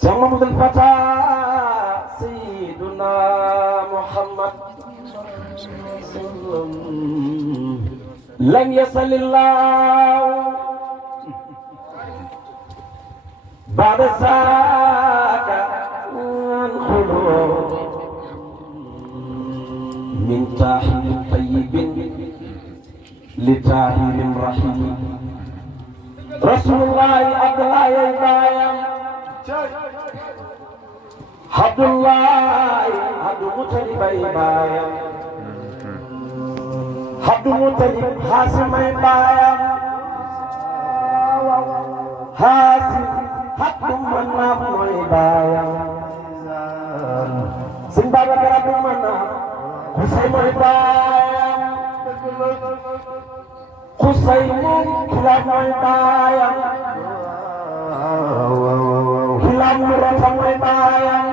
Cheikh Mamadou Fata Sayyiduna Muhammad lam yasalillahu ba'da saaka الخلود من تاحل طيب لتاحل رحيم رسول الله عبد الله يبايا عبد الله عبد مطلب يبايا عبد مطلب حاسم يبايا حاسم حق من يبايا Sëñ Babacar Abdou Manaf Xusay mooy baayam Xusay moom Kilaab mooy baayam Kilaab Murata mooy baayam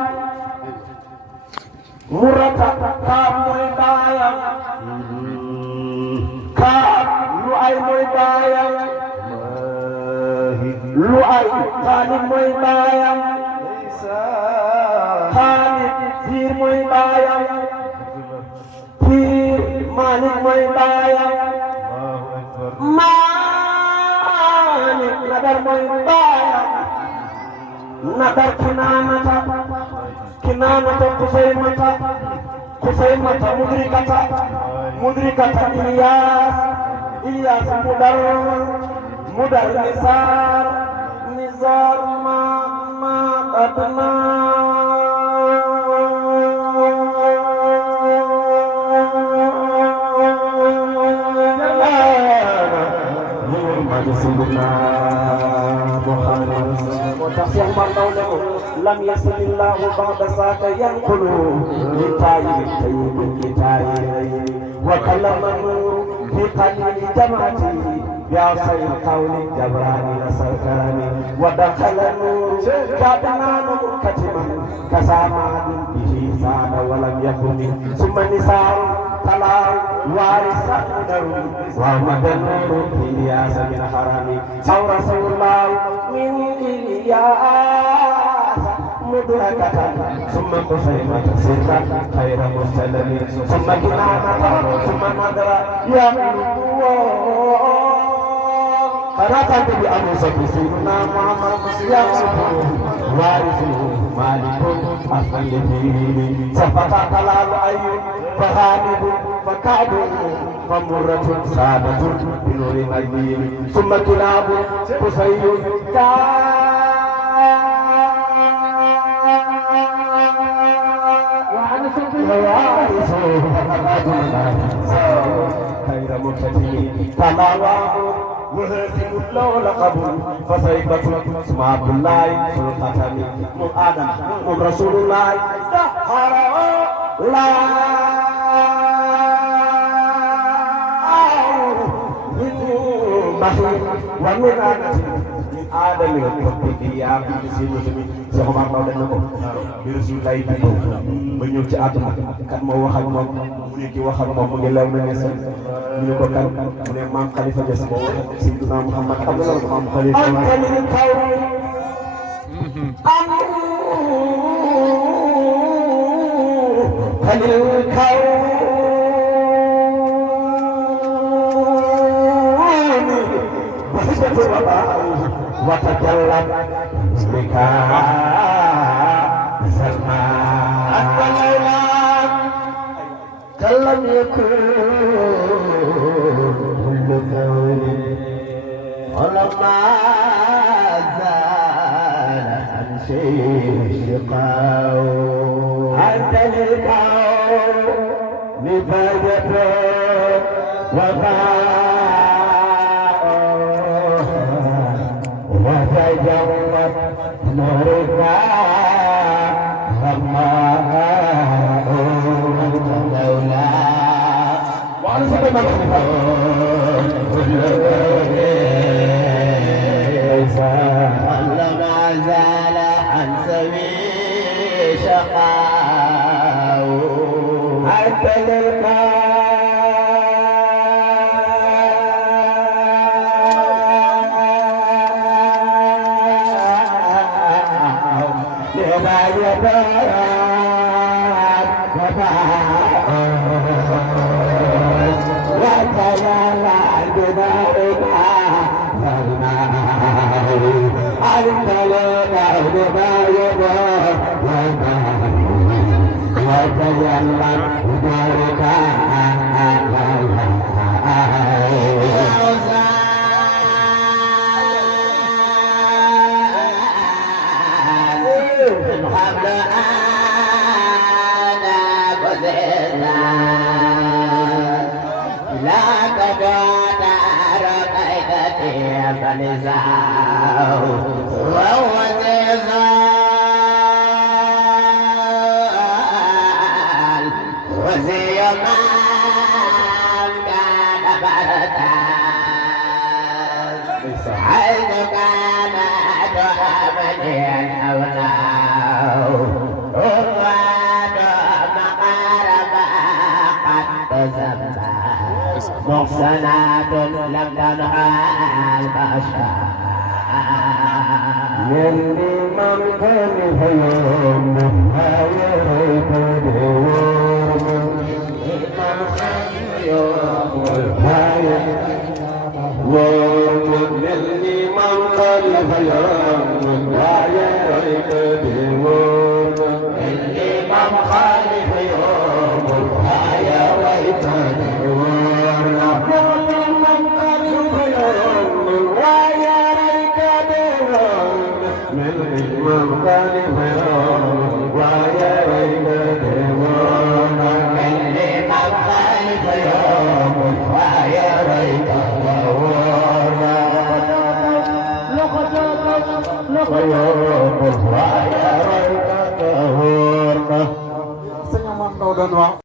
Murata Kaab mooy baayam Kaab Luay mooy baayam Luay Xaalid mooy baayam Xaalid Fiir mooy baayam Fiir Maalik mooy baayam Maalik Nadar mooy baayam Nadar Kinaanata Kusaymata Mudrikata Ilyas Mudar Nizar لم يصل الله بعد ذاك ينقل لتايب طيب لتايب وكلمه في قليل جمعتي يا سيد قول جبراني لسركاني ودخل النور كادنان منكتما كساماد به ساد ولم يكن ثم نساء طلال وارث نور ومد النور في الياس من حرامي او رسول الله من الياس مدركة ثم قصيمة سرا خير مستلم ثم كنانة ثم مدرة يا قرأت بأبو سيدنا محمد يوسف وارثه مالك أصلا لفيه سفك طلال أيوب فغالب فكعب فمرة سادة بنور مجيد ثم كلاب قصي خير مكتب تلاواه وهزم له لقب فسيبة اسم عبد الله سلطة من آدم من رسول الله سحر لا من بخير ومن آدم Adam yang berpikir ya di sini sama Maodo dan ko biru lay bi ba ñew ci aduna kan mo wax ak mom mu ne ki wax ak mom mu ngi law na ne sa ñu ko kan mu ne mam Khalifa Jass mo wax ak Sayyidina Muhammad abdullah mam Khalifa Khalil Kaw وتكلم بك زمان الليلة كلم يكن كل كون ولما زال عن شيء شقاو أنت للكون نفاجته وتجمد نورك غماء لولا وانصب ما زال عن سبيل شقاء أنت محسنات لم تنحى البشر يلي ممكن هيوم Senyaman kau dan